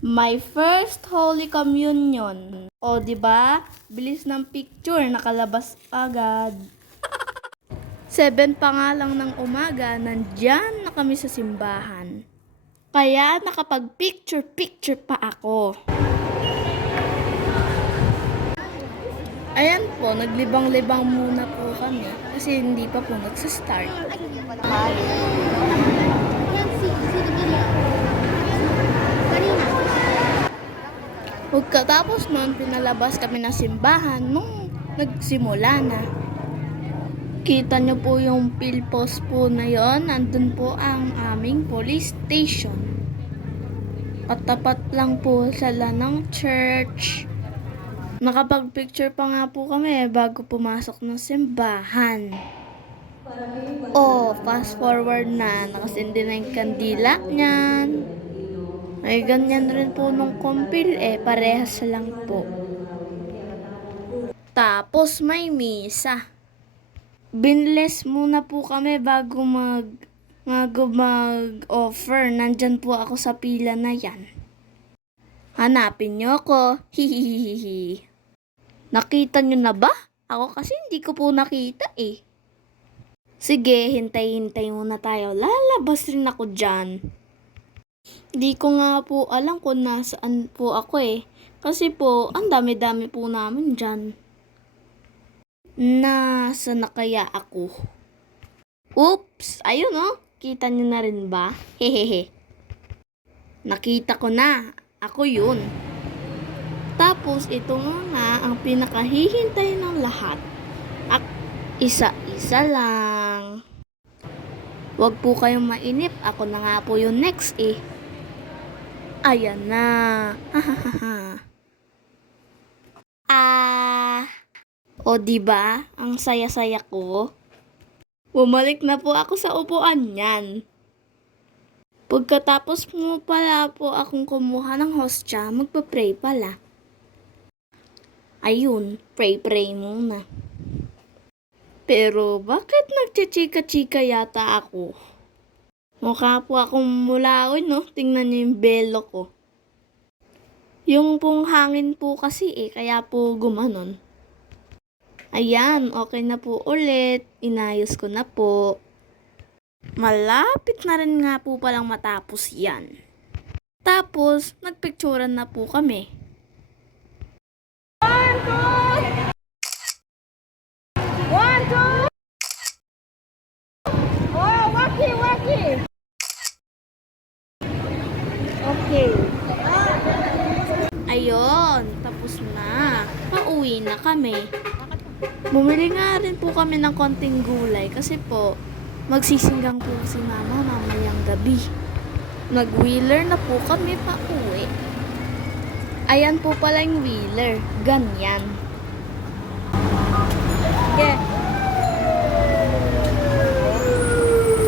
My first Holy Communion. O, di ba? Bilis ng picture, nakalabas agad. 7 pa nga lang ng umaga, nandyan na kami sa simbahan. Kaya nakapag-picture-picture pa ako. Ayan po, naglibang-libang muna po kami kasi hindi pa po nagsastart. Pagkatapos nun, pinalabas kami ng simbahan nung nagsimula na. Kita nyo po yung pilpos po na yon, nandun po ang aming police station. Katapat lang po sila ng church. Nakapag-picture pa nga po kami bago pumasok ng simbahan. Oh, fast forward na. Nakasindi na yung kandila niyan. Ay, ganyan rin po nung kumpil parehas lang po. Tapos may misa. Binless muna po kami bago mag-offer. Nandyan po ako sa pila na yan. Hanapin nyo ako. Hihihihi. Nakita nyo na ba? Ako kasi hindi ko po nakita eh. Sige, hintay-hintay muna tayo. Lalabas rin ako dyan. Di ko nga po alam kung nasaan po ako eh. Kasi po, ang dami-dami po namin dyan. Nasa na kaya ako? Oops! Ayun oh! Kita nyo na rin ba? Hehehe. Nakita ko na. Ako yun. Tapos, ito nga ang pinakahihintay ng lahat. At isa-isa lang. Huwag po kayong mainip. Ako na nga po yung next eh. Ayan na. O diba? Ang saya-saya ko. Bumalik na po ako sa upuan niyan. Pagkatapos mo pala po akong kumuha ng hostya, magpa-pray pala. Ayun, pray-pray muna. Pero bakit nagchichika-chika yata ako? Mukha po akong mulaon, no? Tingnan niyo yung belo ko. Yung pong hangin po kasi kaya po gumanon. Ayan, okay na po ulit. Inayos ko na po. Malapit na rin nga po palang matapos yan. Tapos, nagpicturan na po kami. 1, 2! Oh, waki! Okay. Ayun, tapos na. Pauwi na kami. Bumili nga rin po kami ng konting gulay kasi po, magsisinggang po si mama mamayang gabi. Nag-wheeler na po kami pauwi. Ayan po pala yung wheeler. Ganyan. Okay.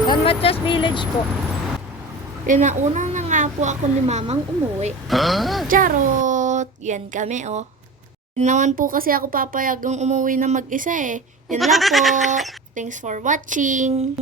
San Matias Village po. Pinauna na nga po ako ni mamang umuwi. Charot! Yan kami oh. Hindi naman po kasi ako papayagang umuwi na mag-isa eh. Yan lang po. Thanks for watching.